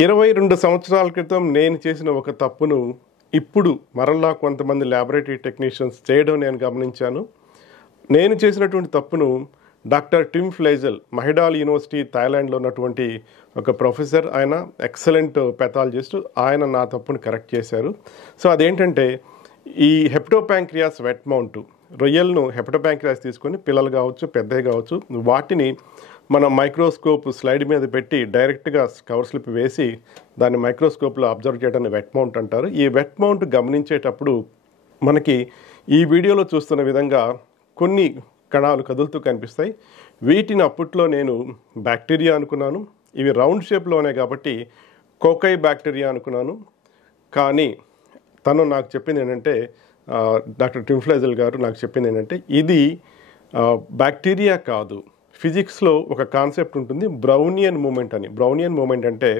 22 సంవత్సరాల క్రితం నేను చేసిన ఒక తప్పును ఇప్పుడు మరలా కొంతమంది ల్యాబొరేటరీ టెక్నీషియన్స్ చేయడం నేను గమనించాను. నేను చేసినటువంటి తప్పును డాక్టర్ టిమ్ ఫ్లైజెల్ మహిడాల్ యూనివర్సిటీ థాయిలాండ్లో ఉన్నటువంటి ఒక ప్రొఫెసర్, ఆయన ఎక్సలెంట్ పెథాలజిస్ట్, ఆయన నా తప్పును కరెక్ట్ చేశారు. సో అదేంటంటే ఈ హెప్టోపాంక్రియాస్ వెట్ మౌంట్ రొయ్యలను హెప్టోపాంక్రియాస్ తీసుకొని పిల్లలు కావచ్చు పెద్దవి కావచ్చు వాటిని మనం మైక్రోస్కోప్ స్లైడ్ మీద పెట్టి డైరెక్ట్గా కవర్ స్లిప్ వేసి దాన్ని మైక్రోస్కోప్లో అబ్జర్వ్ చేయడాన్ని వెట్ మౌంట్ అంటారు. ఈ వెట్ మౌంట్ గమనించేటప్పుడు మనకి ఈ వీడియోలో చూస్తున్న విధంగా కొన్ని కణాలు కదులుతూ కనిపిస్తాయి. వీటిని అప్పట్లో నేను బ్యాక్టీరియా అనుకున్నాను. ఇవి రౌండ్ షేప్లో ఉన్నాయి కాబట్టి కోకై బ్యాక్టీరియా అనుకున్నాను. కానీ తను నాకు చెప్పింది ఏంటంటే, డాక్టర్ టిమ్ ఫ్లైజెల్ గారు నాకు చెప్పింది ఏంటంటే ఇది బ్యాక్టీరియా కాదు. ఫిజిక్స్లో ఒక కాన్సెప్ట్ ఉంటుంది బ్రౌనియన్ మూమెంట్ అని. బ్రౌనియన్ మూమెంట్ అంటే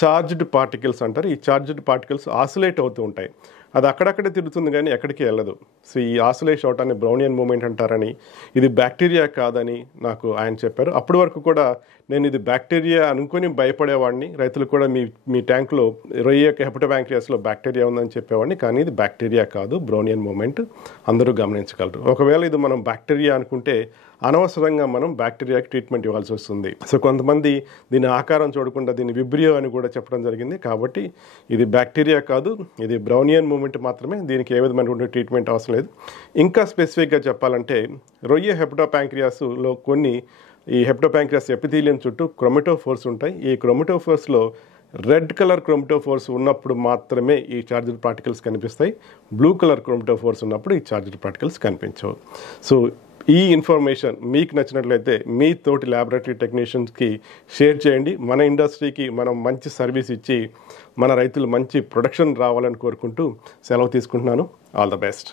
చార్జ్డ్ పార్టికల్స్ అంటారు. ఈ చార్జ్డ్ పార్టికల్స్ ఆసిలేట్ అవుతూ ఉంటాయి. అది అక్కడక్కడే తిరుగుతుంది కానీ ఎక్కడికి వెళ్ళదు. సో ఈ ఆసిలేషన్ అవటాన్ని బ్రౌనియన్ మూమెంట్ అంటారని, ఇది బ్యాక్టీరియా కాదని నాకు ఆయన చెప్పారు. అప్పటి వరకు కూడా నేను ఇది బ్యాక్టీరియా అనుకుని భయపడేవాడిని. రైతులు కూడా మీ ట్యాంకులో రొయ్య హెప్టోపాంక్రియాస్లో బ్యాక్టీరియా ఉందని చెప్పేవాడిని. కానీ ఇది బ్యాక్టీరియా కాదు, బ్రౌనియన్ మూమెంట్ అందరూ గమనించగలరు. ఒకవేళ ఇది మనం బ్యాక్టీరియా అనుకుంటే అనవసరంగా మనం బ్యాక్టీరియాకి ట్రీట్మెంట్ ఇవ్వాల్సి వస్తుంది. సో కొంతమంది దీని ఆకారం చూడకుండా దీన్ని విబ్రియో అని కూడా చెప్పడం జరిగింది. కాబట్టి ఇది బ్యాక్టీరియా కాదు, ఇది బ్రౌనియన్ మూమెంట్ మాత్రమే. దీనికి ఏ విధమైనటువంటి ట్రీట్మెంట్ అవసరం లేదు. ఇంకా స్పెసిఫిక్గా చెప్పాలంటే రొయ్య హెప్టోపాంక్రియాస్లో కొన్ని ఈ హెప్టోపాంక్రియాస్ ఎపిథీలియం చుట్టూ క్రోమటోఫోర్స్ ఉంటాయి. ఈ క్రోమటోఫోర్స్లో రెడ్ కలర్ క్రోమటోఫోర్స్ ఉన్నప్పుడు మాత్రమే ఈ చార్జ్డ్ పార్టికల్స్ కనిపిస్తాయి. బ్లూ కలర్ క్రోమటోఫోర్స్ ఉన్నప్పుడు ఈ చార్జ్డ్ పార్టికల్స్ కనిపించవు. సో ఈ ఇన్ఫర్మేషన్ మీకు నచ్చినట్లయితే మీ తోటి ల్యాబొరేటరీ టెక్నీషియన్స్కి షేర్ చేయండి. మన ఇండస్ట్రీకి మనం మంచి సర్వీస్ ఇచ్చి మన రైతులు మంచి ప్రొడక్షన్ రావాలని కోరుకుంటూ సెలవు తీసుకుంటున్నాను. All the best.